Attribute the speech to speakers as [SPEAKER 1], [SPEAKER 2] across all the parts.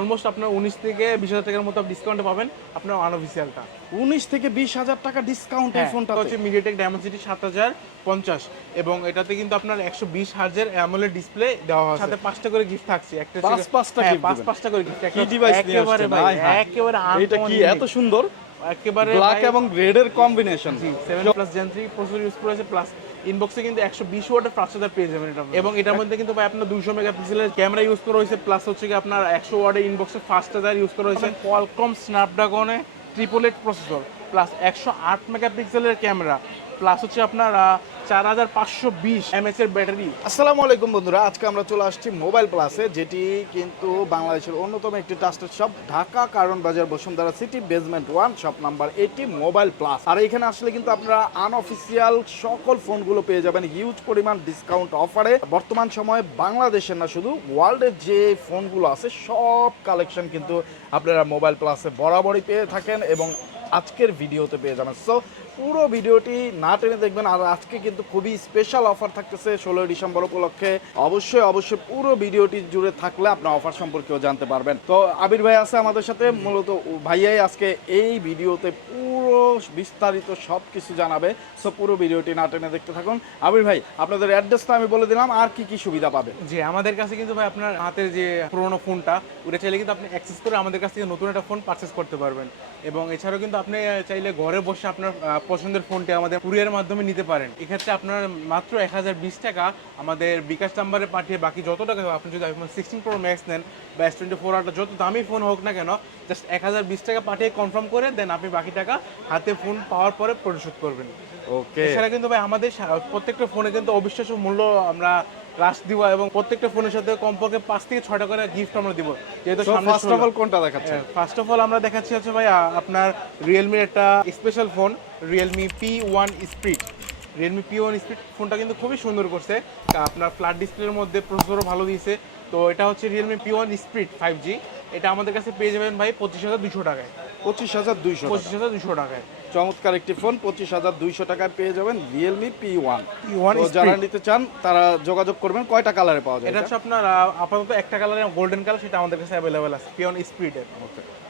[SPEAKER 1] Almost আপনার উনিশ থেকে বিশ হাজার টাকার মতো ডিসকাউন্টে পাবেন আপনার আনঅফিসিয়ালটা
[SPEAKER 2] উনিশ থেকে বিশ হাজার টাকা ডিসকাউন্ট এই ফোনটা
[SPEAKER 1] হচ্ছে মিডিয়াটেক ডায়মন্ড সাত হাজার পঞ্চাশ। এবং এটাতে কিন্তু আপনার একশো বিশ হার্জের অ্যামোলেড ডিসপ্লে দেওয়া হয় সাথে পাঁচটা করে গিফট থাকছে। একটা
[SPEAKER 2] পাঁচ পাঁচটা
[SPEAKER 1] হ্যাঁ, পাঁচ পাঁচটা করে গিফট
[SPEAKER 2] কি ডিভাইস
[SPEAKER 1] একেবারে ভাই
[SPEAKER 2] হায়। হায়।
[SPEAKER 1] একেবারে
[SPEAKER 2] এটা কি এত সুন্দর?
[SPEAKER 1] একেবারে
[SPEAKER 2] ব্ল্যাক এবং রেডের combination
[SPEAKER 1] G seven plus gen three processor use করেছে প্লাস ইনবক্সে কিন্তু একশো বিশ ওয়াটের ফাস্ট চার্জার পেয়ে যাবেন এটা এবং এটার মধ্যে কিন্তু ভাই আপনার দুশো মেগা পিক্সেলের ক্যামেরা ইউজ করা হয়েছে প্লাস হচ্ছে কি আপনার একশো ওয়াটের ইনবক্সে ফার্স্ট চার্জার ইউজ করা হয়েছে। কোয়ালকম স্ন্যাপড্রাগনে ট্রিপল এইট প্রসেসর প্লাস একশো আট মেগা পিক্সেলের ক্যামেরা। প্লাস হচ্ছে আপনার চার হাজার পাঁচশো বিশ এমএচ এর ব্যাটারি
[SPEAKER 2] আসসালামু আলাইকুম বন্ধুরা, আজকে আমরা চলে আসছি মোবাইল প্লাসে যেটি কিন্তু বাংলাদেশের অন্যতম একটি trusted shop Dhaka Karwan Bazar Bashundhara City basement one shop number eighty mobile plus আর এখানে আসলে কিন্তু আপনারা আনঅফিসিয়াল সকল ফোনগুলো পেয়ে যাবেন হিউজ পরিমাণ ডিসকাউন্ট অফারে বর্তমান সময়ে বাংলাদেশের না শুধু ওয়ার্ল্ডের যে ফোনগুলো আছে, সব কালেকশন কিন্তু আপনারা মোবাইল প্লাসে বরাবরই পেয়ে থাকেন এবং আজকের ভিডিওতে পেয়ে যাবেন। সো পুরো ভিডিওটি না টেনে দেখবেন। আর আজকে কিন্তু খুবই স্পেশাল অফার থাকতেছে ষোলোই ডিসেম্বর উপলক্ষে। অবশ্যই অবশ্যই পুরো ভিডিওটি জুড়ে থাকলে আপনার অফার সম্পর্কেও জানতে পারবেন। তো আবির ভাই আছে আমাদের সাথে। মূলত ভাইয়াই আজকে এই ভিডিওতে পুরো বিস্তারিত সব কিছু জানাবে। সো পুরো ভিডিওটি না টেনে দেখতে থাকুন। আবির ভাই, আপনাদের অ্যাড্রেসটা আমি বলে দিলাম। আর কি কি সুবিধা পাবে?
[SPEAKER 1] জি, আমাদের কাছে কিন্তু ভাই আপনার হাতের যে পুরোনো ফোনটা, ওটা চাইলে কিন্তু আপনি অ্যাক্সেস করে আমাদের কাছ থেকে নতুন একটা ফোন পারচেস করতে পারবেন। এবং এছাড়াও কিন্তু আপনি চাইলে ঘরে বসে আপনার পছন্দের ফোনটি আমাদের কুরিয়ার মাধ্যমে নিতে পারেন। এক্ষেত্রে আপনার মাত্র এক হাজার বিশ টাকা আমাদের বিকাশ নাম্বারে পাঠিয়ে বাকি যত টাকা আপনি যদি আইফোন সিক্সটিন প্রো ম্যাক্স নেন বা এস টোয়েন্টি ফোর আটটা যত দামি ফোন হোক না কেন জাস্ট এক হাজার বিশ টাকা পাঠিয়ে কনফার্ম করে দেন আপনি বাকি টাকা হাতে ফোন পাওয়ার পরে পরিশোধ করবেন।
[SPEAKER 2] ওকে
[SPEAKER 1] এছাড়া কিন্তু ভাই আমাদের প্রত্যেকটা ফোনে কিন্তু অবিশ্বাস্য মূল্য আমরা রাশ দিব এবং প্রত্যেকটা ফোনের সাথে কমপক্ষে পাঁচ থেকে ছয়টা করে গিফট আমরা দিব। যেহেতু
[SPEAKER 2] ফার্স্ট অফ অল কোনটা দেখাচ্ছে
[SPEAKER 1] ফার্স্ট অফ অল আমরা দেখাচ্ছি হচ্ছে ভাই আপনার রিয়েলমির একটা special phone Realme P one speed Realme P one speed ফোনটা কিন্তু খুবই সুন্দর করছে। আপনার ফ্ল্যাট ডিসপ্লের মধ্যে প্রসেসরও ভালো দিয়েছে। তো এটা হচ্ছে Realme P one speed five G এটা আমাদের কাছে পেয়ে যাবেন ভাই পঁচিশ হাজার দুশো টাকায়।
[SPEAKER 2] পঁচিশ হাজার দুইশো
[SPEAKER 1] পঁচিশ হাজার দুশো টাকায়।
[SPEAKER 2] চমৎকার একটি ফোন পঁচিশ হাজার দুইশো টাকায় পেয়ে যাবেন Realme P one
[SPEAKER 1] P
[SPEAKER 2] one
[SPEAKER 1] যারা
[SPEAKER 2] নিতে চান তারা যোগাযোগ করবেন কয়টা কালারে পাওয়া যায়
[SPEAKER 1] এটা হচ্ছে আপনার আপাতত একটা কালারে গোল্ডেন কালার সেটা আমাদের কাছে অ্যাভেলেবেল আছে পি ওয়ান স্পিডের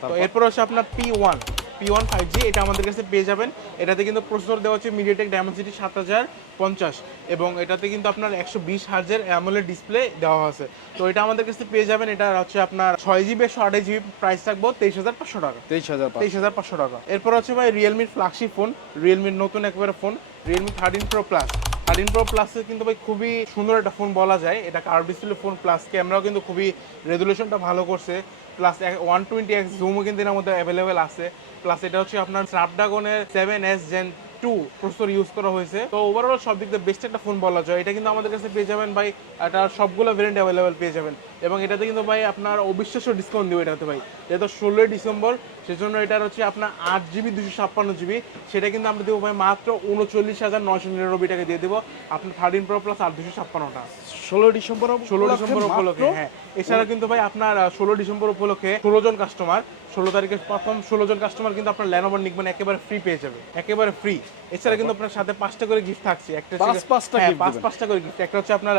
[SPEAKER 1] তো এরপর হচ্ছে আপনার P one P one five G এটা আমাদের কাছে পেয়ে যাবেন। এটাতে কিন্তু প্রসেসর দেওয়া হচ্ছে মিডিয়াটেক ডায়মন্ড সাত হাজার পঞ্চাশ এবং এটাতে কিন্তু আপনার একশো বিশ হার্জের অ্যামোলেড ডিসপ্লে দেওয়া আছে। তো এটা আমাদের কাছে পেয়ে যাবেন। এটা হচ্ছে আপনার ছয় জিবি একশো আঠাশ জিবি প্রাইস থাকব তেইশ হাজার পাঁচশো টাকা।
[SPEAKER 2] তেইশ হাজার
[SPEAKER 1] তেইশ হাজার পাঁচশো টাকা। এরপর হচ্ছে ভাই রিয়েলমির ফ্ল্যাগশিপ ফোন রিয়েলমির নতুন একবারে phone Realme thirteen pro plus thirteen pro প্লাসে কিন্তু ভাই খুবই সুন্দর একটা ফোন বলা যায়। এটা কার্ভ ডিসপ্লে ফোন প্লাস ক্যামেরাও কিন্তু খুবই রেজুলেশনটা ভালো করছে। প্লাস ওয়ান টোয়েন্টি এক্স জুমও কিন্তু এর মধ্যে অ্যাভেলেবেল আছে। প্লাস এটা হচ্ছে আপনার স্ন্যাপড্রাগনের seven S gen two processor use করা হয়েছে। তো ওভারঅল সব দিক দিয়ে বেস্ট একটা ফোন বলা যায়। এটা কিন্তু আমাদের কাছে পেয়ে যাবেন ভাই এটা সবগুলো ভেরিয়েন্ট অ্যাভেলেবেল পেয়ে যাবেন। এবং এটাতে কিন্তু ভাই আপনার অবিশ্বাস্য ডিসকাউন্ট দেবে এটাতে ভাই। যেহেতু ষোলোই ডিসেম্বর সেজন্য এটার হচ্ছে আপনার আট জিবি দুশো ছাপ্পান্ন জিবি সেটা কিন্তু আমরা দেবো ভাই মাত্র উনচল্লিশ হাজার নয়শো নিরানব্বই টাকা দিয়ে দেবো। আপনার থার্টিন প্রো প্লাস আট দুশো ছাপ্পান্নটা।
[SPEAKER 2] ষোলো ডিসেম্বর
[SPEAKER 1] ষোলো ডিসেম্বর উপলক্ষে হ্যাঁ। এছাড়া কিন্তু ভাই আপনার ষোলো ডিসেম্বর উপলক্ষে ষোলো জন কাস্টমার ষোলো তারিখে প্রথম ষোলো জন কাস্টমার কিন্তু আপনার ল্যানোভার নিকবেন একেবারে ফ্রি পেয়ে যাবে। একেবারে ফ্রি এছাড়া কিন্তু আপনার সাথে পাঁচটা করে গিফট থাকছে। একটা হচ্ছে-
[SPEAKER 2] পাঁচ পাঁচটা
[SPEAKER 1] হ্যাঁ, পাঁচ পাঁচটা করে গিফট একটা হচ্ছে আপনার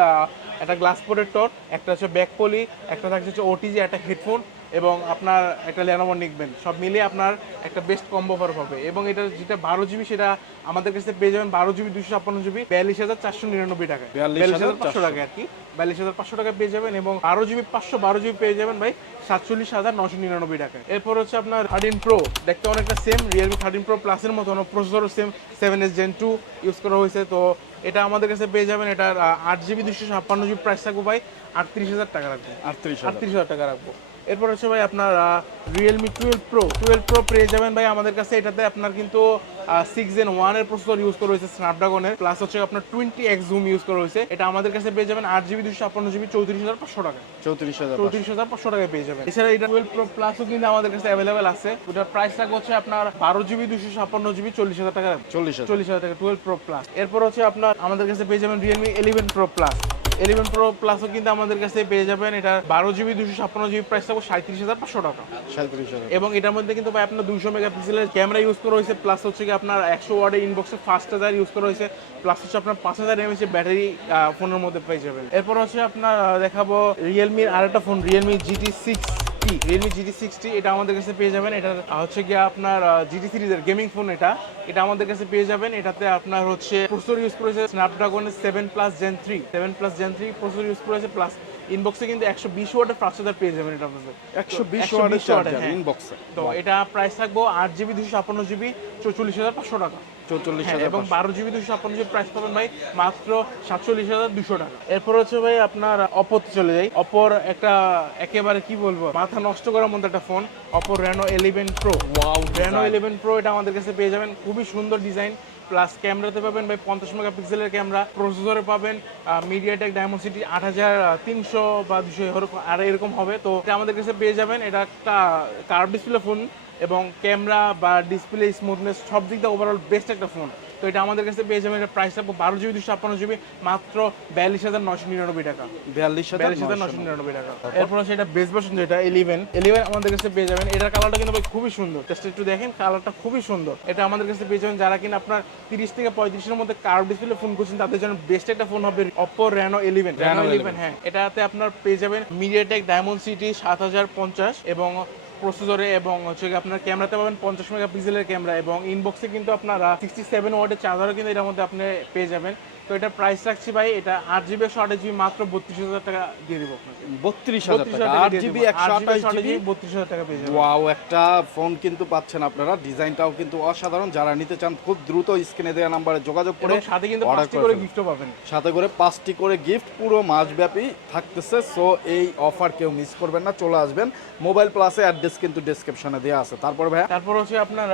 [SPEAKER 1] একটা গ্লাস প্রোটেক্টর একটা হচ্ছে ব্যাক পলি একটা থাকছে হচ্ছে ওটিজি একটা হেডফোন এবং আপনার একটা ল্যানোভার নিকবেন সব মিলিয়ে আপনার একটা বেস্ট কম্বো অফার হবে। এবং এটা যেটা বারো জিবি সেটা আমাদের কাছে পেয়ে যাবেন বারো জিবি দুশো ছাপ্পান্ন জিবি বিয়াল্লিশ হাজার চারশো নিরানব্বই
[SPEAKER 2] 42,400
[SPEAKER 1] বিয়াল্লিশ হাজার পাঁচশো টাকা আর কি। বিয়াল্লিশ হাজার পাঁচশো টাকা পেয়ে যাবেন এবং বারো জিবি পাঁচশো বারো জিবি পেয়ে যাবেন ভাই সাতচল্লিশ হাজার নশো নিরানব্বই টাকা এরপর হচ্ছে আপনার থার্টিন প্রো দেখতে অনেকটা সেম রিয়েলমি থার্টিন প্রো প্লাসের মতো প্রসেসরও same seven S gen two use করা হয়েছে। তো এটা আমাদের কাছে পেয়ে যাবেন এটার আট জিবি দুশো ছাপ্পান্ন জিবি প্রাইস থাকব ভাই আটত্রিশ হাজার টাকা রাখব।
[SPEAKER 2] আটত্রিশ
[SPEAKER 1] আটত্রিশ হাজার টাকা রাখব। এরপর হচ্ছে ভাই আপনার Realme twelve pro twelve pro পেয়ে যাবেন ভাই আমাদের কাছে। এটাতে আপনার কিন্তু সিক্স জেন ওয়ানের প্রসেসর ইউজ করা হয়েছে স্ন্যাপড্রাগনের প্লাস হচ্ছে আপনার টোয়েন্টি এক্স জুম ইউজ করা হয়েছে। এটা আমাদের কাছে পেয়ে যাবেন আট জিবি দুশো ছাপ্পান্ন জিবি চৌত্রিশ হাজার পাঁচশো টাকা।
[SPEAKER 2] চৌত্রিশ হাজার
[SPEAKER 1] চৌত্রিশ হাজার পাঁচশো টাকায় পেয়ে যাবেন। এছাড়া এটা টুয়েলভ প্রো প্লাসও কিন্তু আমাদের কাছে অ্যাভেলেবেল আছে। ওটার প্রাইস থাকবে হচ্ছে আপনার বারো জিবি দুশো ছাপ্পান্ন জিবি চল্লিশ হাজার টাকা
[SPEAKER 2] চল্লিশ হাজার।
[SPEAKER 1] চল্লিশ হাজার টাকা টুয়েলভ প্রো প্লাস এরপর হচ্ছে আপনার আমাদের কাছে পেয়ে যাবেন Realme eleven pro plus eleven pro প্লাসও কিন্তু আমাদের কাছে পেয়ে যাবেন। এটা বারো জিবি দুশো ছাপ্পান্ন জিবি প্রাইস থাকবে সাঁত্রিশ হাজার পাঁচশো টাকা।
[SPEAKER 2] সাঁত্রিশ হাজার।
[SPEAKER 1] এবং এটার মধ্যে কিন্তু ভাই আপনার দুশো মেগাপিক্সেলের ক্যামেরা ইউজ করা হয়েছে প্লাস হচ্ছে কি আপনার একশো ওয়ার্ডে ইনবক্সে ফাস্ট চার্জার ইউজ করা হয়েছে প্লাস হচ্ছে আপনার পাঁচ হাজার এমএচ ব্যাটারি ফোনের মধ্যে পেয়ে যাবেন। এরপর হচ্ছে আপনার দেখাবো রিয়েলমির আর একটা phone Realme GT six sixty Realme GT sixty এটা আমাদের কাছে পেয়ে যাবেন। এটা হচ্ছে গিয়ে আপনার জিটি সিরিজের গেমিং ফোন এটা। এটা আমাদের কাছে পেয়ে যাবেন। এটাতে আপনার হচ্ছে প্রসেসর ইউজ করেছে স্ন্যাপড্রাগনের seven plus gen three seven plus gen three processor use করেছে প্লাস ইনবক্সে কিন্তু একশো বিশ ওয়াটের ফাস্ট চার্জার পেয়ে যাবেন এটা আপনাদের।
[SPEAKER 2] একশো বিশ
[SPEAKER 1] 120
[SPEAKER 2] ওয়াটের চার্জার
[SPEAKER 1] হ্যাঁ।
[SPEAKER 2] ইনবক্সে
[SPEAKER 1] তো এটা প্রাইস থাকব আট জিবি দুশো ছাপ্পান্ন জিবি চৌচল্লিশ হাজার পাঁচশো টাকা।
[SPEAKER 2] চৌচল্লিশ
[SPEAKER 1] হ্যাঁ,
[SPEAKER 2] হাজার
[SPEAKER 1] এবং বারো জিবি দুশো ছাপ্পান্ন জিবি প্রাইস পাবেন ভাই মাত্র সাতচল্লিশ হাজার দুশো টাকা। এরপর হচ্ছে ভাই আপনার অপোতে চলে যাই। অপর একটা একেবারে কি বলব মাথা নষ্ট করার মধ্যে একটা phone Oppo Reno eleven Pro
[SPEAKER 2] wow
[SPEAKER 1] Reno eleven Pro এটা আমাদের কাছে পেয়ে যাবেন। খুবই সুন্দর ডিজাইন প্লাস ক্যামেরাতে পাবেন ভাই, পঞ্চাশ মেগাপিক্সেলের ক্যামেরা প্রসেসরে পাবেন মিডিয়াটেক ডায়মন্ড আট হাজার তিনশো বা দুশো আর এরকম হবে। তো আমাদের কাছে পেয়ে যাবেন। এটা একটা কার্ভ ডিসপ্লে ফোন এবং ক্যামেরা বা ডিসপ্লে স্মুথনেস সব দিক দিয়ে ওভারঅল বেস্ট একটা ফোন তো এটা আমাদের কাছে পেয়ে যাবেন। এটা প্রাইস থাকব বারো জিবি দুশো ছাপ্পান্ন জিবি মাত্র বিয়াল্লিশ হাজার নশো নিরানব্বই টাকা।
[SPEAKER 2] বিয়াল্লিশ
[SPEAKER 1] বিয়াল্লিশ হাজার নশো নিরানব্বই টাকা। এরপর হচ্ছে এটা বেস্ট ভার্সন যেটা ইলেভেন ইলেভেন আমাদের কাছে পেয়ে যাবেন। এটার কালারটা কিন্তু ভাই খুবই সুন্দর। জাস্ট একটু দেখেন কালারটা খুবই সুন্দর। এটা আমাদের কাছে পেয়ে যাবেন যারা কিনা আপনার তিরিশ থেকে পঁয়ত্রিশের মধ্যে কার্ভ ডিসপ্লে ফোন করছেন তাদের জন্য বেস্ট একটা ফোন হবে Oppo Reno eleven Reno eleven হ্যাঁ। এটাতে আপনার পেয়ে যাবেন মিডিয়াটেক ডায়মন্ড সিটি সাত হাজার পঞ্চাশ এবং প্রসেসরে এবং হচ্ছে আপনার ক্যামেরাতে পাবেন পঞ্চাশ মেগা পিক্সেলের ক্যামেরা এবং ইনবক্সে কিন্তু আপনারা সিক্সটি সেভেন ওয়ার্ডের চার্জারও কিন্তু এটার মধ্যে আপনি পেয়ে যাবেন। তো এটা প্রাইস রাখছি ভাই এটা আট জিবি একশো আট জিবি মাত্র বত্রিশ হাজার টাকা দিয়ে দিব আপনাকে।
[SPEAKER 2] বত্রিশ হাজার টাকা আট জিবি। একশো আঠাশ
[SPEAKER 1] জিবি বত্রিশ হাজার টাকা পেয়ে যাবেন
[SPEAKER 2] ওয়াও একটা ফোন কিন্তু পাচ্ছেন আপনারা। ডিজাইনটাও কিন্তু অসাধারণ। যারা নিতে চান খুব দ্রুত স্ক্রিনে দেওয়া নাম্বারে যোগাযোগ করে
[SPEAKER 1] সাথে কিন্তু পাঁচটি
[SPEAKER 2] করে
[SPEAKER 1] গিফটও পাবেন।
[SPEAKER 2] সাথে করে পাঁচটি করে গিফট পুরো মাসব্যাপী থাকতেছে। সো এই অফার কেউ মিস করবেন না চলে আসবেন। মোবাইল প্লাসে অ্যাড্রেস কিন্তু ডেসক্রিপশনে দেওয়া আছে। তারপর ভাইয়া?
[SPEAKER 1] তারপর হচ্ছে আপনার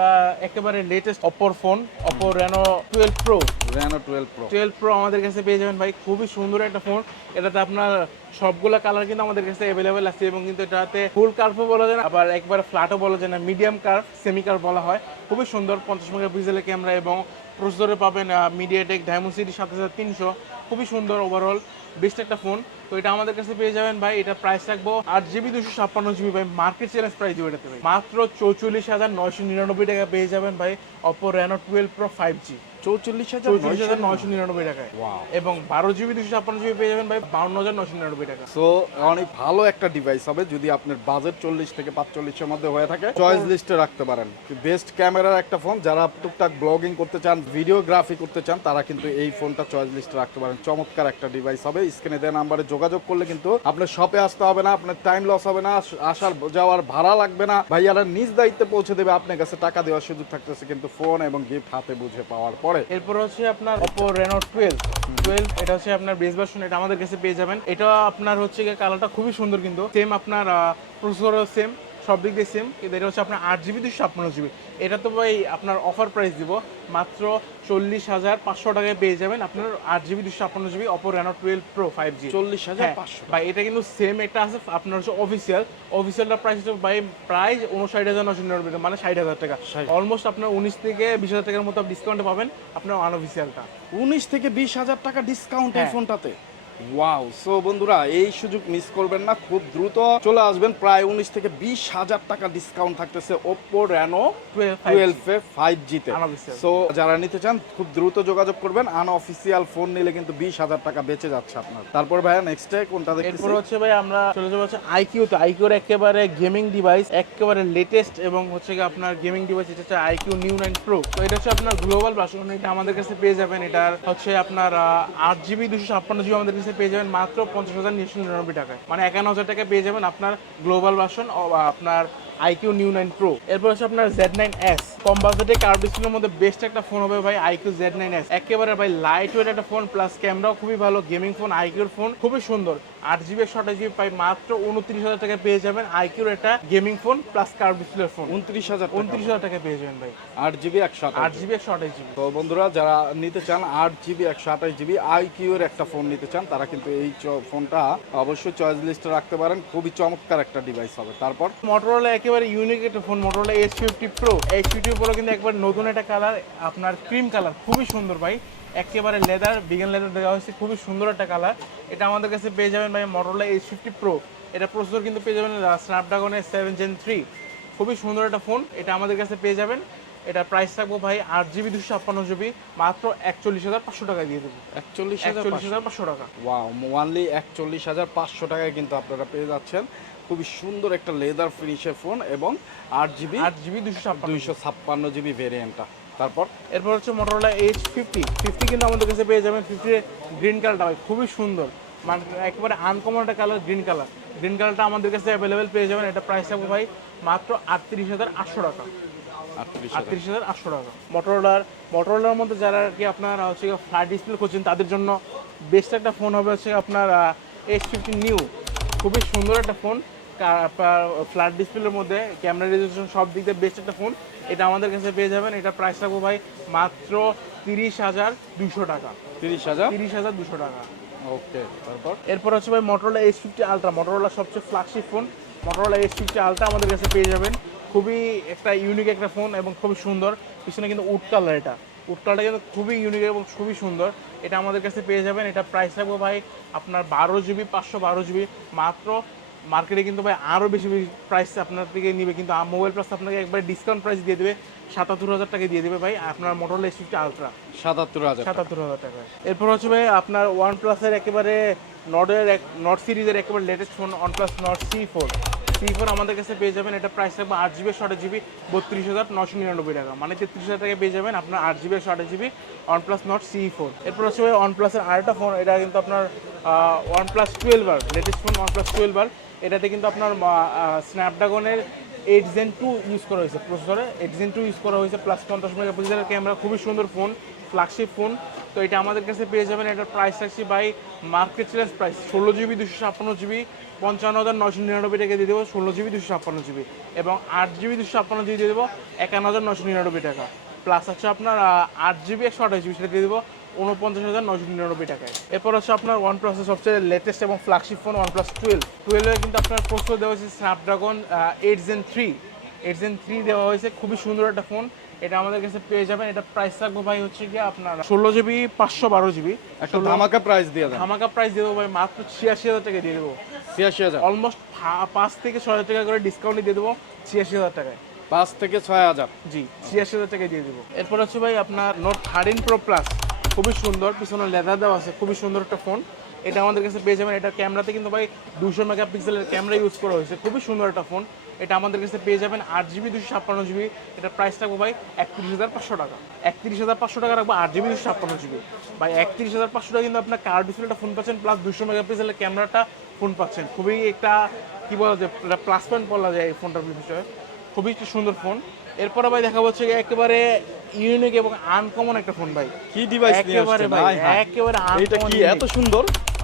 [SPEAKER 1] একেবারে latest Oppo phone Oppo Reno twelve Pro
[SPEAKER 2] Reno twelve Pro
[SPEAKER 1] twelve Pro আমাদের কাছে পেয়ে যাবেন ভাই। খুবই সুন্দর একটা ফোন এটাতে আপনার সবগুলা কালার কিন্তু আমাদের কাছে অ্যাভেলেবেল আছে এবং কিন্তু এটাতে ফুল কার্ভও বলা যায় না, আবার একবার ফ্ল্যাটও বলা যায় না মিডিয়াম কার্ভ সেমি কার্ভ বলা হয়। খুবই সুন্দর পঞ্চাশ মেগাপিক্সেলের ক্যামেরা এবং প্রসেসরে পাবেন মিডিয়াটেক ডায়মন্ড সিটি সাত তিনশো। খুবই সুন্দর ওভারঅল বেস্ট একটা ফোন তো এটা আমাদের কাছে পেয়ে যাবেন ভাই। এটা প্রাইস রাখব আট জিবি দুশো ছাপ্পান্ন জিবি ভাই। মার্কেট চ্যালেঞ্জ প্রাইস দিব এটাতে ভাই। মাত্র চৌচল্লিশ হাজার নয়শো নিরানব্বই টাকা পেয়ে যাবেন ভাই Oppo Reno twelve Pro five G
[SPEAKER 2] চৌচল্লিশ হাজার
[SPEAKER 1] নয়শো নিরানব্বই টাকায়। এবং বারো জিবি দুশো ছাপ্পান্ন জিবি পেয়ে যাবেন ভাই বাউন্ন হাজার নয়শো নিরানব্বই টাকা।
[SPEAKER 2] সো অনেক ভালো একটা ডিভাইস হবে যদি আপনার বাজেট চল্লিশ থেকে পাঁচচল্লিশের মধ্যে হয়ে থাকে। চয়েস লিস্টে রাখতে পারেন। বেস্ট ক্যামেরার একটা ফোন যারা টুকটাক ব্লগিং করতে চান ভিডিওগ্রাফি করতে চান তারা কিন্তু এই ফোনটা চয়েস লিস্টে রাখতে পারেন। চমৎকার একটা ডিভাইস হবে। স্ক্রিনে দেওয়া নাম্বারে যোগাযোগ করলে কিন্তু আপনার শপে আসতে হবে না আপনার টাইম লস হবে না আসার যাওয়ার ভাড়া লাগবে না। ভাইয়ারা নিজ দায়িত্বে পৌঁছে দেবে। আপনার কাছে টাকা দেওয়ার সুযোগ থাকতেছে কিন্তু ফোন এবং গিফট হাতে বুঝে পাওয়ার পরে।
[SPEAKER 1] এরপর হচ্ছে আপনার অপো রেনো টুয়েলভ টুয়েলভ এটা হচ্ছে আপনার বেস ভার্সন এটা আমাদের কাছে পেয়ে যাবেন। এটা আপনার হচ্ছে কালারটা খুবই সুন্দর কিন্তু। সেম আপনার প্রসেসরও সেম সব দিক দিয়ে সেম কিন্তু এটা হচ্ছে আপনার আট জিবি দুশো ছাপ্পান্ন জিবি এটা তো ভাই আপনার অফার প্রাইস দিব মাত্র চল্লিশ হাজার পাঁচশো টাকায় পেয়ে যাবেন আপনার আট জিবি দুশো ছাপ্পান্ন GB Oppo Reno twelve Pro five G
[SPEAKER 2] চল্লিশ হাজার পাঁচশো
[SPEAKER 1] ভাই এটা কিন্তু সেম একটা আছে আপনার হচ্ছে অফিসিয়াল অফিসিয়ালটা প্রাইস হচ্ছে ভাই প্রাইস উনষাট হাজার নশো নিরানব্বই টাকা, মানে ষাট হাজার টাকা। অলমোস্ট আপনার উনিশ থেকে বিশ হাজার টাকার মতো ডিসকাউন্টে পাবেন আপনার আনঅফিসিয়ালটা
[SPEAKER 2] উনিশ থেকে বিশ হাজার টাকা ডিসকাউন্ট এই। ফোনটাতে ওয়াও সো বন্ধুরা এই সুযোগ মিস করবেন না খুব দ্রুত চলে আসবেন। প্রায় উনিশ থেকে বিশ হাজার টাকা ডিসকাউন্ট থাকতেছে Oppo Reno
[SPEAKER 1] twelve
[SPEAKER 2] A five জিতে। সো যারা নিতে চান খুব দ্রুত যোগাযোগ করবেন। আনঅফিসিয়াল ফোন নিলে কিন্তু বিশ হাজার টাকা বেঁচে যাচ্ছে আপনার। তারপর ভাইয়া নেক্সট কোনটা
[SPEAKER 1] এরপর হচ্ছে ভাই আমরা চলে যাব হচ্ছে আইকিউ তো। আইকিউর একেবারে গেমিং ডিভাইস একেবারে লেটেস্ট এবং হচ্ছে কি আপনার গেমিং ডিভাইস এটা হচ্ছে আইকিউ নিউ নাইন প্রো তো এটা হচ্ছে আপনার গ্লোবাল ভার্সন এটা আমাদের কাছে পেয়ে যাবেন। এটার হচ্ছে আপনার আট জিবি দুশো ছাপ্পান্ন জিবি আমাদের কাছে পেয়ে যাবেন মাত্র পঞ্চাশ হাজার নিরানব্বই টাকায়। মানে একান্ন হাজার টাকায় পেয়ে যাবেন আপনার গ্লোবাল ভার্সন আপনার আইকিউ নিউ নাইন প্রো এরপর হচ্ছে আপনার জেড নাইন এস কম বাজেটে কার্ভ ডিসপ্লের মধ্যে বেস্ট একটা ফোন হবে ভাই আইকিউ জেড নাইন এস একেবারে ভাই লাইট ওয়েট একটা ফোন প্লাস ক্যামেরাও খুবই ভালো গেমিং ফোন আইকিউর ফোন খুবই সুন্দর। আট জিবি একশো আঠাশ জিবি পাই মাত্র উনত্রিশ হাজার টাকা পেয়ে যাবেন আইকিউর একটা গেমিং ফোন প্লাস কার্ভ ডিসপ্লের ফোন
[SPEAKER 2] উনত্রিশ হাজার
[SPEAKER 1] উনত্রিশ হাজার টাকা পেয়ে যাবেন ভাই।
[SPEAKER 2] আট জিবি একশো
[SPEAKER 1] আট জিবি একশো আঠাশ জিবি
[SPEAKER 2] তো বন্ধুরা যারা নিতে চান আট জিবি একশো আঠাশ জিবি আইকিউ এর একটা ফোন নিতে চান তারা কিন্তু এই ফোনটা অবশ্যই চয়েস লিস্টে রাখতে পারেন। খুবই চমৎকার একটা ডিভাইস হবে। তারপর
[SPEAKER 1] মোটরোলা একেবারে ইউনিক একটা phone Motorola H fifty Pro H fifty Pro কিন্তু একবার নতুন একটা কালার আপনার ক্রিম কালার খুবই সুন্দর ভাই। একেবারে লেদার বিগান লেদার দেওয়া হয়েছে খুবই সুন্দর একটা কালার এটা আমাদের কাছে পেয়ে যাবেন ভাই মোটরোলা এস ফিফটি প্রো এটা প্রসেসর কিন্তু পেয়ে যাবেন স্ন্যাপড্রাগনের সেভেন জেন থ্রি খুবই সুন্দর একটা ফোন এটা আমাদের কাছে পেয়ে যাবেন। এটা প্রাইস থাকব ভাই আট জিবি দুশো ছাপ্পান্ন জিবি মাত্র একচল্লিশ হাজার পাঁচশো টাকা দিয়ে দেবো।
[SPEAKER 2] একচল্লিশ হাজার
[SPEAKER 1] একচল্লিশ হাজার পাঁচশো টাকা।
[SPEAKER 2] ওয়াও ওয়ানলি একচল্লিশ হাজার পাঁচশো টাকায় কিন্তু আপনারা পেয়ে যাচ্ছেন। খুবই সুন্দর একটা লেদার ফিনিশের ফোন এবং আট জিবি
[SPEAKER 1] আট জিবি দুশো
[SPEAKER 2] দুইশো ছাপ্পান্ন জিবি ভেরিয়েন্টটা তারপর?
[SPEAKER 1] এরপর হচ্ছে মোটরোলা এইচ ফিফটি ফিফটি কিন্তু আমাদের কাছে পেয়ে যাবেন ফিফটি গ্রিন কালারটা ভাই খুবই সুন্দর। মানে একেবারে আনকমন একটা কালার গ্রিন কালার গ্রিন কালারটা আমাদের কাছে অ্যাভেলেবেল পেয়ে যাবেন এটা প্রাইস থাকবে ভাই মাত্র আটত্রিশ হাজার আটশো টাকা।
[SPEAKER 2] আটত্রিশ
[SPEAKER 1] আটত্রিশ হাজার আটশো টাকা। মোটরোলার মোটরোলার মধ্যে যারা আর কি আপনার হচ্ছে ফ্ল্যাট ডিসপ্লে করছেন তাদের জন্য বেস্ট একটা ফোন হবে হচ্ছে আপনার এইচ ফিফটি নিউ খুবই সুন্দর একটা ফোন ফ্ল্যাট ডিসপ্লের মধ্যে ক্যামেরা রেজলিউশন সব দিক দিয়ে বেস্ট একটা ফোন এটা আমাদের কাছে পেয়ে যাবেন। এটা প্রাইস থাকব ভাই মাত্র তিরিশ হাজার দুশো টাকা।
[SPEAKER 2] তিরিশ হাজার?
[SPEAKER 1] তিরিশ হাজার দুশো টাকা।
[SPEAKER 2] ওকে তারপর?
[SPEAKER 1] এরপর হচ্ছে ভাই Motorola H fifty ultra Motorola সবচেয়ে flagship phone Motorola H fifty ultra আমাদের কাছে পেয়ে যাবেন। খুবই একটা ইউনিক একটা ফোন এবং খুবই সুন্দর। পিছনে কিন্তু উড কালার এটা। উড কালারটা কিন্তু খুবই ইউনিক এবং খুবই সুন্দর। এটা আমাদের কাছে পেয়ে যাবেন। এটা প্রাইস থাকবে ভাই আপনার বারো জিবি পাঁচশো বারো জিবি মাত্র মার্কেটে কিন্তু ভাই আরও বেশি বেশি প্রাইস আপনার থেকে নিবে। কিন্তু মোবাইল প্লাস আপনাকে একবার ডিসকাউন্ট প্রাইস দিয়ে দেবে। সাতাত্তর হাজার টাকা দিয়ে দেবে ভাই। আপনার মোটর ফিফটি আলট্রা
[SPEAKER 2] সাতাত্তর হাজার
[SPEAKER 1] সাতাত্তর হাজার টাকা। এরপর হচ্ছে ভাই আপনার ওয়ান প্লাসের একেবারে নটের এক নট সিরিজের একেবারে latest phone OnePlus Nord C four C four আমাদের কাছে পেয়ে যাবেন। এটা প্রাইস থাকবে আট জিবি ষাট জিবি বত্রিশ হাজার নশো নিরানব্বই টাকা। মানে তেত্রিশ হাজার টাকা পেয়ে যাবেন আপনার আট জিবি ষাট GB OnePlus Nord C four এরপর হচ্ছে ওয়ান প্লাসের আরেকটা ফোন এটা কিন্তু আপনার OnePlus twelve R latest phone OnePlus twelve R এটাতে কিন্তু আপনার স্ন্যাপড্রাগনের এইট জেন টু ইউজ করা হয়েছে প্রসেসরে এইট জেন টু ইউজ করা হয়েছে প্লাস পঞ্চাশ মেগাপিক্সেলের ক্যামেরা খুবই সুন্দর ফোন ফ্ল্যাগশিপ ফোন তো এটা আমাদের কাছে পেয়ে যাবেন। এটার প্রাইস থাকছে বাই মার্কেট চ্যালেঞ্জ প্রাইস ষোলো জিবি দুশো ছাপ্পান্ন জিবি পঞ্চান্ন হাজার নশো নিরানব্বই টাকা দিয়ে দেবো ষোলো জিবি দুশো ছাপ্পান্ন জিবি এবং আট জিবি দুশো ছাপ্পান্ন জিবি দিয়ে দেবো একান্ন হাজার নশো নিরানব্বই টাকা। প্লাস হচ্ছে আপনার আট জিবি একশো আঠাশ জিবি সেটা দিয়ে দেবো উনপঞ্চাশ হাজার নশো নিরানব্বই টাকায়। এরপর হচ্ছে আপনার ওয়ান প্লাসের সবচেয়ে লেটেস্ট এবং flagship phone OnePlus twelve টুয়েলভে কিন্তু আপনার প্রস্তুত দেওয়া হয়েছে Snapdragon eight Gen three eight Gen three দেওয়া হয়েছে, খুবই সুন্দর একটা ফোন এটা আমাদের কাছে পেয়ে যাবেন। এটা প্রাইস থাকবে ভাই হচ্ছে কি আপনার ষোলো জিবি পাঁচশো বারো জিবি
[SPEAKER 2] একটা ধামাকা প্রাইস দিয়ে দেন।
[SPEAKER 1] ধামাকা প্রাইস দিয়ে দেবো ভাই মাত্র ছিয়াশি হাজার টাকা দিয়ে দেবো।
[SPEAKER 2] ছিয়াশি হাজার।
[SPEAKER 1] অলমোস্ট পাঁচ থেকে ছয় হাজার টাকা করে ডিসকাউন্ট দিয়ে দেবো ছিয়াশি হাজার টাকায়।
[SPEAKER 2] পাঁচ থেকে ছয় হাজার।
[SPEAKER 1] জি ছিয়াশি হাজার টাকা দিয়ে দেবো। এরপর হচ্ছে ভাই আপনার নোট থার্টিন প্রো প্লাস খুবই সুন্দর পিছনে লেদার দেওয়া আছে খুবই সুন্দর একটা ফোন এটা আমাদের কাছে পেয়ে যাবেন। এটা ক্যামেরাতে কিন্তু ভাই দুশো মেগাপিক্সেলের ক্যামেরা ইউজ করা হয়েছে। খুবই সুন্দর একটা ফোন এটা আমাদের কাছে পেয়ে যাবেন আট জিবি দুশো ছাপ্পান্ন জিবি এটা প্রাইস থাকবে ভাই একত্রিশ হাজার পাঁচশো টাকা। একত্রিশ হাজার পাঁচশো টাকা রাখব আট জিবি দুশো ছাপ্পান্ন জিবি ভাই একত্রিশ হাজার পাঁচশো টাকা কিন্তু আপনার কার ডিসপ্লেটা ফোন পাচ্ছেন প্লাস দুশো মেগাপিক্সেলের ক্যামেরাটা ফোন পাচ্ছেন। খুবই একটা, কি বলা যায় প্লাস পয়েন্ট বলা যায় এই ফোনটার বিষয়ে। খুবই একটা সুন্দর ফোন এরপরে ভাই দেখা হচ্ছে একেবারে ইউনিক এবং আনকমন একটা ফোন ভাই।
[SPEAKER 2] কি ডিভাইস নিয়ে
[SPEAKER 1] একেবারে ভাই
[SPEAKER 2] হ্যাঁ।
[SPEAKER 1] একেবারে
[SPEAKER 2] এটা কি এত সুন্দর?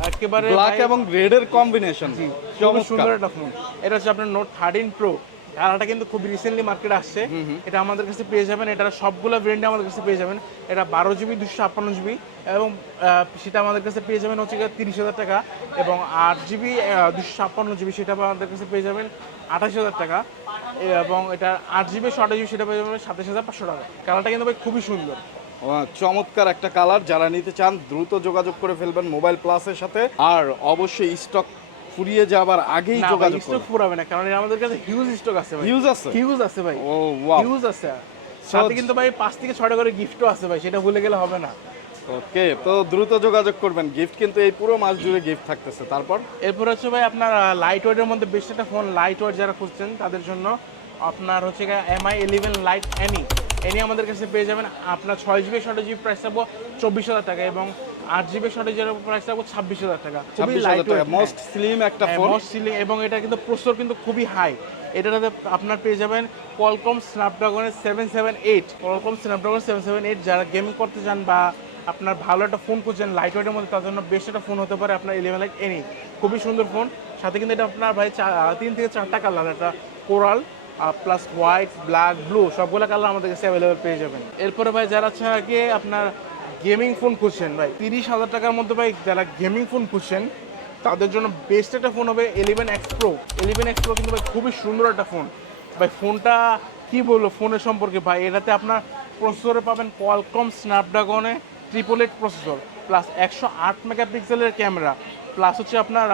[SPEAKER 1] একেবারে
[SPEAKER 2] ব্ল্যাক এবং রেড এর কম্বিনেশন
[SPEAKER 1] জি, খুবই সুন্দর একটা ফোন এটা হচ্ছে আপনার নোট থার্টিন প্রো কালারটা কিন্তু খুব রিসেন্টলি মার্কেটে আসছে। এটা আমাদের কাছে পেয়ে যাবেন। এটা সবগুলো ব্র্যান্ডে আমাদের কাছে পেয়ে যাবেন। এটা বারো জিবি দুশো ছাপ্পান্ন জিবি এবং সেটা আমাদের কাছে পেয়ে যাবেন হচ্ছে তিরিশ হাজার টাকা এবং আট জিবি দুশো ছাপ্পান্ন জিবি সেটা আমাদের কাছে পেয়ে যাবেন। আঠাশ হাজার টাকা। এবং এটা আট জিবি শর্ট জিবি সেটা পেয়ে যাবেন সাতাশ হাজার পাঁচশো টাকা। কালারটা কিন্তু ভাই খুবই সুন্দর।
[SPEAKER 2] চমৎকার একটা কালার যারা নিতে চান দ্রুত যোগাযোগ করে ফেলবেন মোবাইল প্লাসের সাথে। আর অবশ্যই স্টক ফুরিয়ে যাবার আগেই যোগাযোগ
[SPEAKER 1] স্টক ফুরাবে না কারণ আমাদের কাছে হিউজ স্টক আছে ভাই।
[SPEAKER 2] ইউজ আছে?
[SPEAKER 1] হিউজ আছে ভাই।
[SPEAKER 2] ও ওয়াও
[SPEAKER 1] হিউজ আছে। সাথে কিন্তু ভাই পাঁচ থেকে ছয়টা করে গিফটও আছে ভাই সেটা ভুলে গেলে হবে না।
[SPEAKER 2] ওকে তো দ্রুত যোগাযোগ করবেন। গিফট কিন্তু এই পুরো মাস জুড়ে গিফট থাকতেছে। তারপর?
[SPEAKER 1] এরপর হচ্ছে ভাই আপনার লাইট ওয়েটের মধ্যে বেশ একটা ফোন লাইট ওয়েট যারা খুঁজছেন তাদের জন্য আপনার হচ্ছে Mi eleven lite NE NE আমাদের কাছে পেয়ে যাবেন। আপনার ছয় জিবি ষাট জিবি প্রাইস থাকব চব্বিশ হাজার টাকা এবং আট জিবি ষাট জিবি প্রাইস থাকব ছাব্বিশ হাজার টাকা। খুবই লাইট
[SPEAKER 2] মোস্ট স্লিম একটা ফোন
[SPEAKER 1] মোস্ট সিলিং এবং এটা কিন্তু প্রসেসর কিন্তু খুবই হাই এটাতে আপনার পেয়ে যাবেন Qualcomm স্ন্যাপড্রাগনের seven seven eight Qualcomm Snapdragon seven seven eight যারা গেমিং করতে চান বা আপনার ভালো একটা ফোন খুঁজছেন লাইট ওয়েটের মধ্যে, তার জন্য বেস্ট একটা ফোন হতে পারে আপনার ইলেভেন লাইট এনি খুবই সুন্দর ফোন সাথে কিন্তু এটা আপনার ভাই তিন থেকে চারটা কালার একটা coral plus white black blue সবগুলো কালার আমাদের কাছে অ্যাভেলেবেল পেয়ে যাবেন। এরপরে ভাই যারা ছাড়া আপনার গেমিং ফোন খুঁজছেন, ভাই, তিরিশ হাজার টাকার মধ্যে ভাই যারা গেমিং ফোন খুঁজছেন, তাদের জন্য বেস্ট একটা ফোন হবে eleven X Pro eleven X Pro কিন্তু ভাই খুবই সুন্দর একটা ফোন ভাই ফোনটা কি বলব ফোনের সম্পর্কে ভাই, এটাতে আপনার প্রসেসরে পাবেন কোয়ালকম স্ন্যাপড্রাগনে ট্রিপল এইট প্রসেসর প্লাস একশো আট মেগাপিক্সেলের ক্যামেরা প্লাস হচ্ছে আপনার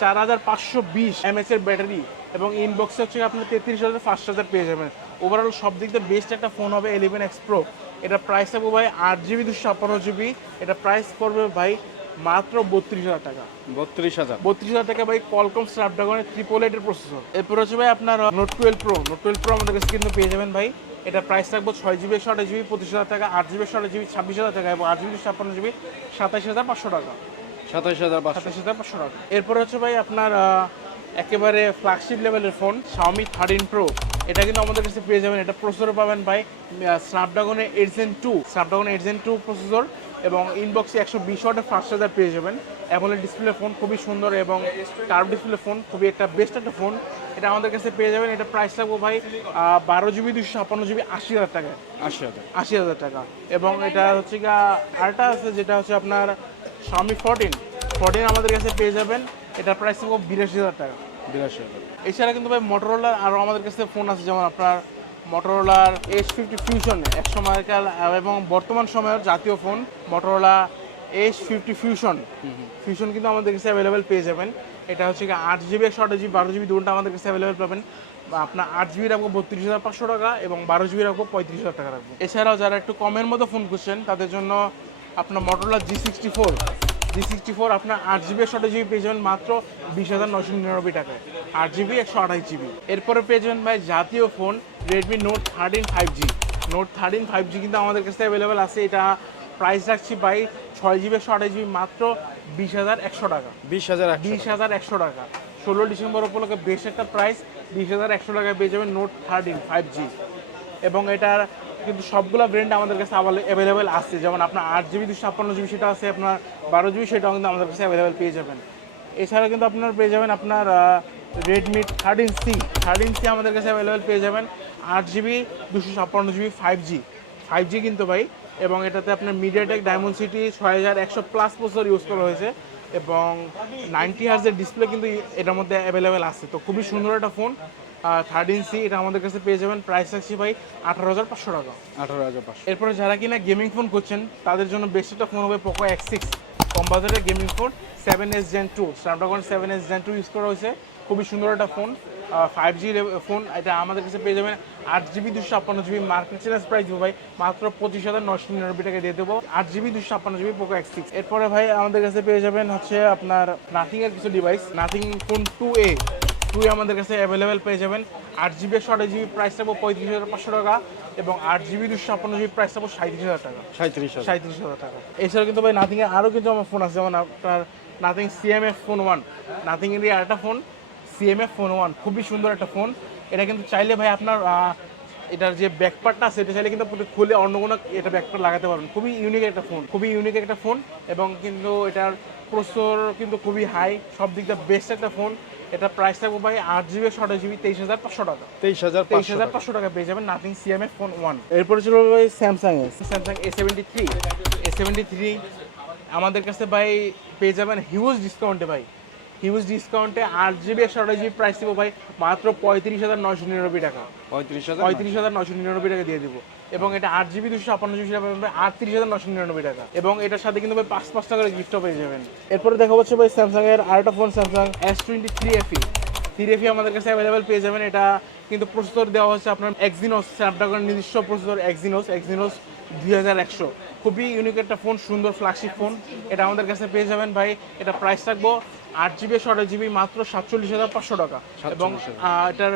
[SPEAKER 1] চার হাজার পাঁচশো বিশ এমএস এর ব্যাটারি এবং ইনবক্সে হচ্ছে আপনার তেত্রিশ হাজার পাঁচশো হাজার পেয়ে যাবেন। ওভারঅল সব দিক দিয়ে বেস্ট একটা ফোন হবে এলিভেন এক্স প্রো এটা প্রাইস থাকবে ভাই আট জিবি দুশো ছাপ্পান্ন জিবি এটা প্রাইস পড়বে ভাই মাত্র বত্রিশ হাজার টাকা।
[SPEAKER 2] বত্রিশ হাজার।
[SPEAKER 1] বত্রিশ হাজার টাকা ভাই কলকম স্ন্যাপড্রাগনের ট্রিপল এইটের প্রসেসর এরপর হচ্ছে ভাই আপনার Note twelve Pro Note twelve Pro আমাদের কাছে কিন্তু পেয়ে যাবেন ভাই। এটা প্রাইস রাখব ছয় জিবি একশো আঠাশ জিবি পঁচিশ হাজার টাকা আট জিবি একশো আঠাশ জিবি ছাব্বিশ হাজার টাকা এবং আট জিবি ছাপ্পান্ন জিবি সাতাশ হাজার পাঁচশো টাকা।
[SPEAKER 2] সাতাশ হাজার
[SPEAKER 1] সাতাশ হাজার পাঁচশো টাকা। এরপরে হচ্ছে ভাই আপনার একেবারে ফ্ল্যাগশিপ লেভেলের ফোন শাওমি থার্টিন প্রো এটা কিন্তু আমাদের কাছে পেয়ে যাবেন। এটা প্রসেসর পাবেন ভাই স্ন্যাপড্রাগনের এইট জেন টু স্ন্যাপড্রাগনের এইট জেন টু প্রসেসর এবং ইনবক্সে একশো বিশ ওয়াটের ফার্স্ট চার্জার পেয়ে যাবেন। অ্যামোলেড ডিসপ্লে ফোন খুবই সুন্দর এবং কার্ভ ডিসপ্লে ফোন খুবই একটা বেস্ট একটা ফোন এটা আমাদের কাছে পেয়ে যাবেন। এটা প্রাইস লাগবো ভাই বারো জিবি দুশো ছাপ্পান্ন জিবি আশি হাজার টাকা
[SPEAKER 2] আশি হাজার।
[SPEAKER 1] আশি হাজার টাকা। এবং এটা হচ্ছে গিয়া আরেকটা আছে যেটা হচ্ছে আপনার স্বামী ফোরটিন ফোরটিন আমাদের কাছে পেয়ে যাবেন। এটার প্রাইস থাকবে বিরাশি হাজার টাকা।
[SPEAKER 2] বিরাশি হাজার।
[SPEAKER 1] এছাড়া কিন্তু ভাই মোটরোলার আরও আমাদের কাছে ফোন আছে যেমন আপনার মোটরোলার এইচ ফিফটি ফিউশন এক সময়কার এবং বর্তমান সময়ের জাতীয় phone Motorola H fifty fusion fusion কিন্তু আমাদের কাছে অ্যাভেলেবেল পেয়ে যাবেন। এটা হচ্ছে কি আট জিবি একশো আট জিবি বারো জিবি দুটো আমাদের কাছে অ্যাভেলেবেল পাবেন। আপনার আট জিবি রাখব বত্রিশ হাজার পাঁচশো টাকা এবং বারো জিবি রাখব পঁয়ত্রিশ হাজার টাকা রাখব। এছাড়াও যারা একটু কমের মতো ফোন খুঁজছেন, তাদের জন্য আপনার Motorola G sixty four G sixty four আপনার আট জিবি একশো আঠাশ জিবি পেয়ে যাবেন মাত্র বিশ হাজার নশো নিরানব্বই টাকায়। আট জিবি একশো আঠাশ জিবি এরপরে পেয়ে যাবেন ভাই জাতীয় phone Redmi Note thirteen five G Note thirteen five G কিন্তু আমাদের কাছে অ্যাভেলেবেল আছে। এটা প্রাইস রাখছি ভাই ছয় জিবি একশো আঠাশ জিবি মাত্র বিশ হাজার একশো টাকা।
[SPEAKER 2] বিশ হাজার
[SPEAKER 1] বিশ হাজার একশো টাকা। ষোলো ডিসেম্বর উপলক্ষে বেশ একটা প্রাইস বিশ হাজার একশো টাকায় পেয়ে যাবেন নোট থার্টিন ফাইভ জি এবং এটার কিন্তু সবগুলো ব্র্যান্ড আমাদের কাছে অ্যাভেলেবেল আছে। যেমন আপনার আট জিবি দুশো ছাপ্পান্ন জিবি সেটা আছে আপনার বারো জিবি সেটাও কিন্তু আমাদের কাছে অ্যাভেলেবেল পেয়ে যাবেন। এছাড়া কিন্তু আপনার পেয়ে যাবেন আপনার Redmi thirteen C thirteen C আমাদের কাছে অ্যাভেলেবেল পেয়ে যাবেন আট জিবি দুশো ছাপ্পান্ন GB five G five G কিন্তু ভাই এবং এটাতে আপনার মিডিয়াটেক ডায়মন্ড সিটি ছয় হাজার একশো প্লাস বছর ইউজ করা হয়েছে এবং নাইনটি হার্জের ডিসপ্লে কিন্তু এটার মধ্যে অ্যাভেলেবেল আছে। তো খুবই সুন্দর একটা ফোন থার্টিন সি এটা আমাদের কাছে পেয়ে যাবেন। প্রাইস রাখছি ভাই আঠারো হাজার পাঁচশো টাকা।
[SPEAKER 2] আঠারো হাজার পাঁচশো।
[SPEAKER 1] এরপরে যারা কিনা গেমিং ফোন করছেন তাদের জন্য বেস্ট একটা ফোন হবে পোকো এক্স সিক্স কম বাজারের gaming phone seven S Gen two Snapdragon seven S Gen two use করা হয়েছে। খুবই সুন্দর একটা ফোন ফাইভ জি ফোন এটা আমাদের কাছে পেয়ে যাবেন। আট জিবি দুশো ছাপ্পান্ন জিবি মার্কেট চ্যালেঞ্জ প্রাইস দেবো ভাই মাত্র পঁচিশ হাজার নশো নিরানব্বই টাকা দিয়ে দেবো। আট জিবি দুশো ছাপ্পান্ন জিবি পোকো এক্স সিক্স এরপরে ভাই আমাদের কাছে পেয়ে যাবেন হচ্ছে আপনার নাথিং এর কিছু device Nothing phone two A two আমাদের কাছে অ্যাভেলেবেল পেয়ে যাবেন। আট জিবি একশো আঠাশ জিবি প্রাইস থাকব পঁয়ত্রিশ হাজার পাঁচশো টাকা এবং আট জিবি দুশো ছাপ্পান্ন জিবি প্রাইস থাকব সাঁত্রিশ হাজার টাকা।
[SPEAKER 2] সাঁত্রিশ
[SPEAKER 1] সাঁত্রিশ হাজার টাকা। এছাড়া কিন্তু ভাই নাথিং এর আরও কিন্তু আমার ফোন আছে যেমন আপনার Nothing CMF phone one Nothing এর আরেকটা ফোন সিএমএফ ফোন ওয়ান খুবই সুন্দর একটা ফোন এটা কিন্তু চাইলে ভাই আপনার এটার যে ব্যাকপার্টটা আছে এটা চাইলে কিন্তু খুলে অন্য কোনো এটা ব্যাকপার্ট লাগাতে পারবেন। খুবই ইউনিক একটা ফোন খুবই ইউনিক একটা ফোন এবং কিন্তু এটার প্রসেসর কিন্তু খুবই হাই সব দিক দিয়ে বেস্ট একটা ফোন এটা প্রাইস থাকবে ভাই আট জিবি আঠাশ জিবি তেইশ হাজার পাঁচশো টাকা।
[SPEAKER 2] তেইশ হাজার
[SPEAKER 1] তেইশ হাজার পাঁচশো টাকা পেয়ে যাবেন নাথিং সিএমএ ফোন ওয়ান এরপরে ছিল ভাই স্যামসাং এর। Samsung A seventy three A seventy three আমাদের কাছে ভাই পেয়ে যাবেন হিউজ ডিসকাউন্টে ভাই। হিউজ ডিসকাউন্টে আট জিবি একশো আঠাশ জিবি প্রাইস দিব ভাই মাত্র পঁয়ত্রিশ হাজার নয়শো নিরানব্বই টাকা।
[SPEAKER 2] পঁয়ত্রিশ হাজার
[SPEAKER 1] পঁয়ত্রিশ হাজার নশো নিরানব্বই টাকা দিয়ে দিব। এবং এটা আট জিবি দুশো ছাপ্পান্ন জিবি সেটা পাবেন আটত্রিশ হাজার নশো নিরানব্বই টাকা। এবং এটার সাথে কিন্তু ভাই পাঁচ পাঁচ টাকার গিফটও পেয়ে যাবেন। এরপরে দেখা হচ্ছে ভাই স্যামসাং এর আরেকটা phone Samsung S twenty three FE three FE আমাদের কাছে অ্যাভেলেবেল পেয়ে যাবেন। এটা কিন্তু প্রসেসর দেওয়া হচ্ছে আপনার এক্সিনোস স্ন্যাপড্রাগন নিজস্ব প্রসেসর এক্সিনোস এক্সিনোস দুই হাজার একশো। খুবই ইউনিক একটা ফোন সুন্দর ফ্ল্যাগশিপ ফোন এটা আমাদের কাছে পেয়ে যাবেন ভাই। এটা প্রাইস থাকব আট জিবি ষোলো জিবি মাত্র সাতচল্লিশ হাজার পাঁচশো টাকা। এবং এটার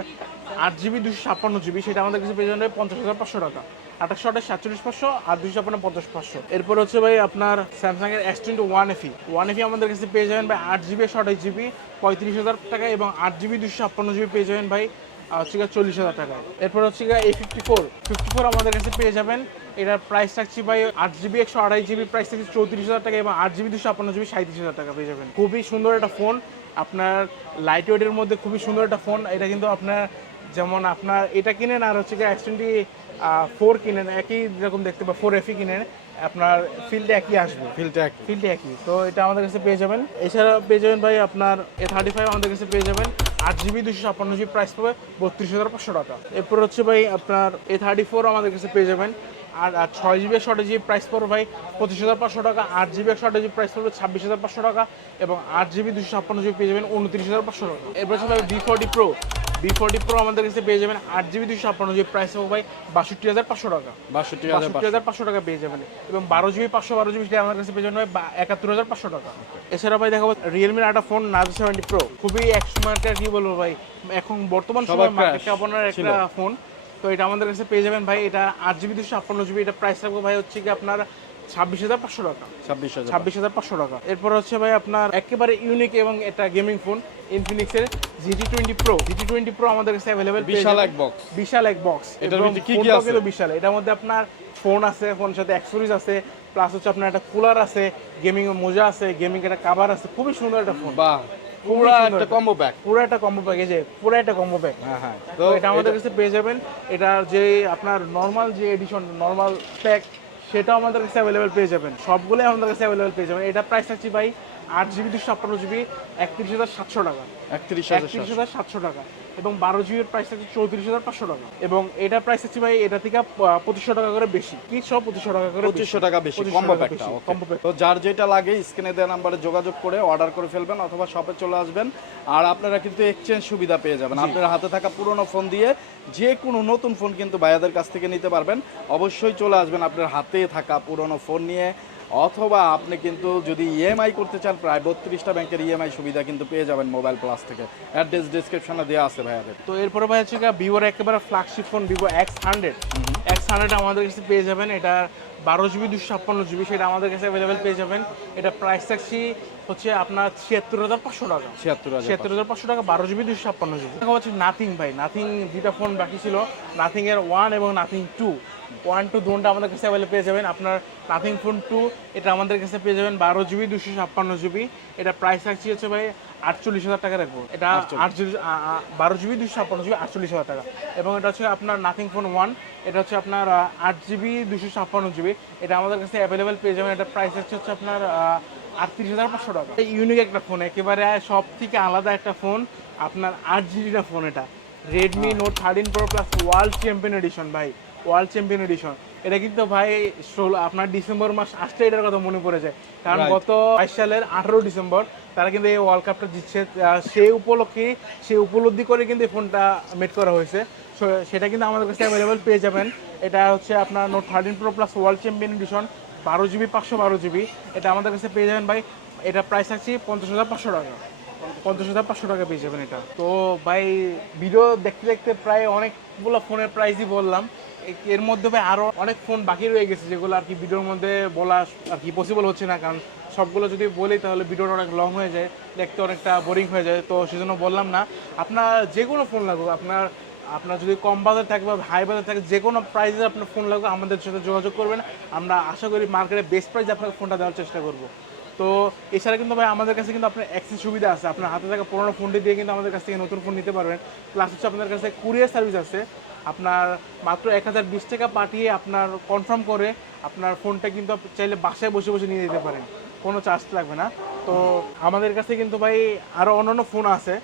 [SPEAKER 1] আট জিবি দুশো ছাপ্পান্ন জিবি সেটা আমাদের কাছে পেয়ে যাবে পঞ্চাশ হাজার পাঁচশো টাকা। আঠাশশো আঠাশ সাতচল্লিশ পাঁচশো আর দুশো ছাপ্পান্ন পঞ্চাশ পাঁচশো। এরপর হচ্ছে ভাই আপনার স্যামসাং এর S twenty one FE one FE আমাদের কাছে পেয়ে যাবেন ভাই আট জিবি একশো আঠাশ জিবি পঁয়ত্রিশ হাজার টাকা এবং আট জিবি দুশো ছাপ্পান্ন জিবি পেয়ে যাবেন ভাই আহ, হচ্ছে গিয়ে চল্লিশ হাজার টাকায়। এরপর হচ্ছে গিয়ে A fifty four fifty four আমাদের কাছে পেয়ে যাবেন। এটার প্রাইস থাকছে ভাই আট জিবি একশো আড়াই জিবি প্রাইস থাকছে চৌত্রিশ হাজার টাকা এবং আট জিবি দুশো ছাপ্পান্ন জিবি সাঁত্রিশ হাজার টাকা পেয়ে যাবেন। খুবই সুন্দর একটা ফোন আপনার লাইট ওয়েটের মধ্যে খুবই সুন্দর একটা ফোন এটা কিন্তু আপনার যেমন আপনার এটা কিনেন আর হচ্ছে গিয়ে টোয়েন্টি ফোর কিনেন। একই রকম দেখতে পাবেন ফোর এফি কিনেন। আপনার ফিল্ডে একই আসবে।
[SPEAKER 2] ফিল্ডটা এক
[SPEAKER 1] ফিল্ডে একই। তো এটা আমাদের কাছে পেয়ে যাবেন। এছাড়া পেয়ে যাবেন ভাই আপনার এ থার্টি ফাইভ আমাদের কাছে পেয়ে যাবেন। আট জিবি দুশো ছাপ্পান্ন জিবি প্রাইস পাবে বত্রিশ হাজার পাঁচশো টাকা। এরপর হচ্ছে ভাই আপনার এ থার্টি ফোর আমাদের কাছে পেয়ে যাবেন। আর আর ছয় জিবি একশো আঠাশ জিবি প্রাইস পড়বে ভাই পঁচিশ হাজার পাঁচশো টাকা। আট জিবি একশো আঠাশ জিবি প্রাইস পড়বে ছাব্বিশ হাজার পাঁচশো টাকা। এবং আট জিবি দুশো ছাপ্পান্ন জিবি পেয়ে যাবেন উনত্রিশ হাজার পাঁচশো টাকা। এরপর হচ্ছে ভাই B forty Pro B forty Pro আমাদের কাছে পেয়ে যাবেন আট জিবি দুশো ছাপ্পান্ন জিবি প্রাইস হবে ভাই বাষট্টি হাজার পাঁচশো টাকা।
[SPEAKER 2] বাষট্টি
[SPEAKER 1] বাষট্টি হাজার পাঁচশো টাকা পেয়ে যাবেন। এবং বারো জিবি পাঁচশো বারো জিবি সেটা আমার কাছে পেয়ে যাবেন ভাই একাত্তর হাজার পাঁচশো টাকা। এছাড়া ভাই দেখাবো রিয়েলমির একটা ফোন নার্জো সেভেন্টি প্রো খুবই এক সময়টা কি বলব ভাই? এখন বর্তমান সময় মার্কেটে আপনার একটা ফোন তো এটা আমাদের কাছে পেয়ে যাবেন ভাই। এটা আট জিবি দুশো ছাপ্পান্ন জিবি এটা প্রাইস থাকবে ভাই হচ্ছে কি আপনার ছাব্বিশ হাজার পাঁচশো টাকা।
[SPEAKER 2] ছাব্বিশ হাজার
[SPEAKER 1] ছাব্বিশ হাজার পাঁচশো টাকা। এরপর হচ্ছে ভাই আপনার একেবারে ইউনিক এবং এটা gaming phone ইনফিনিক্সের GT twenty Pro GT twenty Pro আমাদের কাছে অ্যাভেলেবেল
[SPEAKER 2] বিশাল এক box।
[SPEAKER 1] বিশাল এক বক্স
[SPEAKER 2] এটার মধ্যে কি কি আছে?
[SPEAKER 1] বিশাল। এটার মধ্যে আপনার ফোন আছে ফোনের সাথে অ্যাক্সেসরিজ আছে প্লাস হচ্ছে আপনার একটা কুলার আছে গেমিং এর মোজা আছে গেমিং একটা কাভার আছে। খুবই সুন্দর একটা ফোন
[SPEAKER 2] বাহ। পুরা একটা। কম্বো
[SPEAKER 1] পুরো একটা কম্বো প্যাকেজে পুরো একটা কম্বো প্যাক
[SPEAKER 2] হ্যাঁ হ্যাঁ।
[SPEAKER 1] তো এটা আমাদের কাছে পেয়ে যাবেন। এটা যে আপনার নর্মাল যে এডিশন নর্মাল প্যাক সেটাও আমাদের কাছে অ্যাভেলেবেল পেয়ে যাবেন। সবগুলোই আমাদের কাছে অ্যাভেলেবেল পেয়ে যাবেন। এটা প্রাইস থাকছে ভাই আট জিবি দুশো ছাপ্পান্ন জিবি একত্রিশ হাজার সাতশো টাকা।
[SPEAKER 2] একত্রিশ হাজার
[SPEAKER 1] একত্রিশ হাজার সাতশো টাকা। এবং বারো জিবির প্রাইস থাকছে চৌত্রিশ হাজার পাঁচশো টাকা। এবং এটা প্রাইস থাকছে ভাই এটা থেকে পঁচিশশো টাকা করে বেশি। কি সব পঁচিশশো টাকা করে
[SPEAKER 2] পঁচিশশো টাকা বেশি কম্বো প্যাকটা. তো যার যেটা লাগে স্ক্রিনে দেওয়া নাম্বারে যোগাযোগ করে অর্ডার করে ফেলবেন অথবা শপে চলে আসবেন। আর আপনারা কিন্তু এক্সচেঞ্জ সুবিধা পেয়ে যাবেন। আপনার হাতে থাকা পুরনো ফোন দিয়ে যে কোনো নতুন ফোন কিন্তু ভাইয়াদের কাছ থেকে নিতে পারবেন। অবশ্যই চলে আসবেন আপনার হাতে থাকা পুরনো ফোন নিয়ে। অথবা আপনি কিন্তু যদি ইএমআই করতে চান প্রায় বত্রিশটা ব্যাংকের ইএমআই সুবিধা কিন্তু পেয়ে যাবেন মোবাইল প্লাস থেকে। অ্যাড্রেস ডিসক্রিপশনে দেওয়া আছে ভাইয়াদের।
[SPEAKER 1] তো এরপরে ভাই হচ্ছে ভিভোর একেবারে flagship phone Vivo X hundred X hundred আমাদের কাছে পেয়ে যাবেন। এটা বারো জিবি দুশো ছাপ্পান্ন জিবি সেটা আমাদের কাছে অ্যাভেলেবেল পেয়ে যাবেন। এটা প্রাইস থাকছি হচ্ছে আপনার ছিয়াত্তর হাজার পাঁচশো টাকা।
[SPEAKER 2] ছিয়াত্তর
[SPEAKER 1] ছিয়াত্তর হাজার পাঁচশো টাকা বারো জিবি দুশো ছাপ্পান্ন জিবি। দেখা হচ্ছে নাথিং ভাই নাথিং দুইটা ফোন বাকি ছিল নাথিং এর ওয়ান এবং নাথিং টু ওয়ান টু দুটা আমাদের কাছে অ্যাভেলেবল পেয়ে যাবেন। আপনার নাথিং ফোন টু এটা আমাদের কাছে পেয়ে যাবেন বারো জিবি দুশো ছাপ্পান্ন জিবি। এটা প্রাইস থাকছে হচ্ছে ভাই আটচল্লিশ হাজার টাকা রাখব। এটা আটচল্লিশ। বারো জিবি দুশো ছাপ্পান্ন জিবি আটচল্লিশ হাজার টাকা। এবং এটা হচ্ছে আপনার নাথিং ফোন ওয়ান এটা হচ্ছে আপনার আট জিবি দুশো ছাপ্পান্ন জিবি। এটা আমাদের কাছে অ্যাভেলেবেল পেয়ে যাবেন। এটা প্রাইস হচ্ছে হচ্ছে আপনার আটত্রিশ হাজার পাঁচশো টাকা। ইউনিক একটা ফোন একেবারে সব থেকে আলাদা একটা ফোন আপনার আট জিবিটা ফোন এটা। Redmi Note thirteen Pro plus world champion edition ভাই। ওয়ার্ল্ড চ্যাম্পিয়ন এডিশন এটা কিন্তু ভাই ষোলো আপনার ডিসেম্বর মাস আসলে এটার কথা মনে পড়ে যায় কারণ গত বাইশ সালের আঠারো ডিসেম্বর তারা কিন্তু এই ওয়ার্ল্ড কাপটা জিতছে সেই উপলক্ষে সেই উপলব্ধি করে কিন্তু এই ফোনটা মেড করা হয়েছে। সেটা কিন্তু আমাদের কাছে অ্যাভেলেবেল পেয়ে যাবেন। এটা হচ্ছে আপনার Note thirteen Pro plus world champion edition বারো জিবি পাঁচশো বারো জিবি এটা আমাদের কাছে পেয়ে যাবেন ভাই এটা প্রাইস আছে পঞ্চাশ হাজার পাঁচশো টাকা। পঞ্চাশ হাজার পাঁচশো টাকা পেয়ে যাবেন এটা। তো ভাই ভিডিও দেখতে দেখতে প্রায় অনেকগুলো ফোনের প্রাইসই বললাম। এর মধ্যে ভাই আরও অনেক ফোন বাকি রয়ে গেছে যেগুলো আর কি ভিডিওর মধ্যে বলা আর কি পসিবল হচ্ছে না। কারণ সবগুলো যদি বলি তাহলে ভিডিওটা অনেক লং হয়ে যায়, দেখতে অনেকটা বোরিং হয়ে যায়। তো সেজন্য বললাম না, আপনার যে কোনো ফোন লাগুক, আপনার আপনার যদি কম বাজার থাকে বা হাই বাজার থাকে, যে কোনো প্রাইসে আপনার ফোন লাগবে আমাদের সাথে যোগাযোগ করবেন। আমরা আশা করি মার্কেটে বেস্ট প্রাইসে আপনাকে ফোনটা দেওয়ার চেষ্টা করব। তো এছাড়া কিন্তু ভাই আমাদের কাছে কিন্তু আপনার অ্যাক্সেস সুবিধা আছে। আপনার হাতে থাকা পুরোনো ফোনটি দিয়ে কিন্তু আমাদের কাছ থেকে নতুন ফোন নিতে পারবেন। প্লাস হচ্ছে আপনাদের কাছে কুরিয়ার সার্ভিস আছে। আপনার মাত্র এক হাজার বিশ টাকা পাঠিয়ে আপনার কনফার্ম করে আপনার ফোনটা কিন্তু চাইলে বাসায় বসে বসে নিয়ে যেতে পারেন। কোনো চার্জ লাগবে না। তো আমাদের কাছে কিন্তু ভাই আরও অন্যান্য ফোন আছে।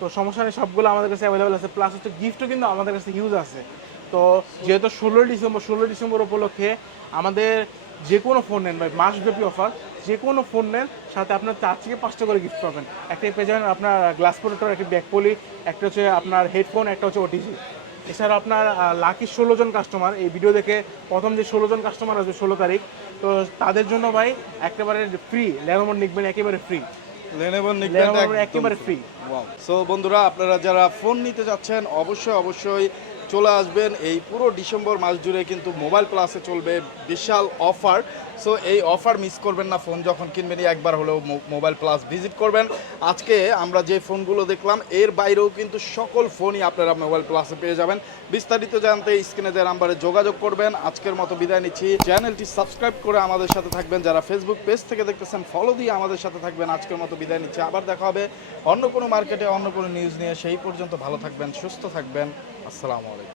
[SPEAKER 1] তো সমস্যা নেই, সবগুলো আমাদের কাছে অ্যাভেলেবেল আছে। প্লাস হচ্ছে গিফটও কিন্তু আমাদের কাছে হিউজ আছে। তো যেহেতু ষোলোই ডিসেম্বর ষোলোই ডিসেম্বর উপলক্ষে আমাদের যে কোনো ফোন নেন ভাই, মাসব্যাপী অফার যে কোনো ফোন নেন, সাথে আপনার চার থেকে পাঁচটা করে গিফট পাবেন। একটা পেয়ে যাবেন আপনার গ্লাস প্রোটেক্টর একটা ব্যাক পলি একটা হচ্ছে আপনার হেডফোন একটা হচ্ছে ওটিজি এছাড়া আপনার লাকি ষোলো জন কাস্টমার এই ভিডিও দেখে প্রথম যে ষোলো জন কাস্টমার আসবে ষোলো তারিখ তো তাদের জন্য ভাই একেবারে ফ্রি লেনোভো নিকবেন একেবারে ফ্রি
[SPEAKER 2] লেনেভো
[SPEAKER 1] Lenovo একেবারে ফ্রি
[SPEAKER 2] সো বন্ধুরা আপনারা যারা ফোন নিতে যাচ্ছেন অবশ্যই অবশ্যই চলে আসবেন। এই পুরো ডিসেম্বর মাস জুড়ে কিন্তু মোবাইল প্লাসে চলবে বিশাল অফার। সো এই অফার মিস করবেন না, ফোন যখন কিনবেনই একবার হলেও মোবাইল প্লাস ভিজিট করবেন। আজকে আমরা যে ফোনগুলো দেখলাম, এর বাইরেও কিন্তু সকল ফোনই আপনারা মোবাইল প্লাসে পেয়ে যাবেন। বিস্তারিত জানতে স্ক্রিনে দেওয়া নাম্বারে যোগাযোগ করবেন। আজকের মতো বিদায় নিচ্ছি। চ্যানেলটি সাবস্ক্রাইব করে আমাদের সাথে থাকবেন। যারা ফেসবুক পেজ থেকে দেখতেছেন ফলো দিয়ে আমাদের সাথে থাকবেন। আজকের মতো বিদায় নিচ্ছি। আবার দেখা হবে অন্য কোনো মার্কেটে অন্য কোনো নিউজ নিয়ে। সেই পর্যন্ত ভালো থাকবেন, সুস্থ থাকবেন। আসসালামু আলাইকুম।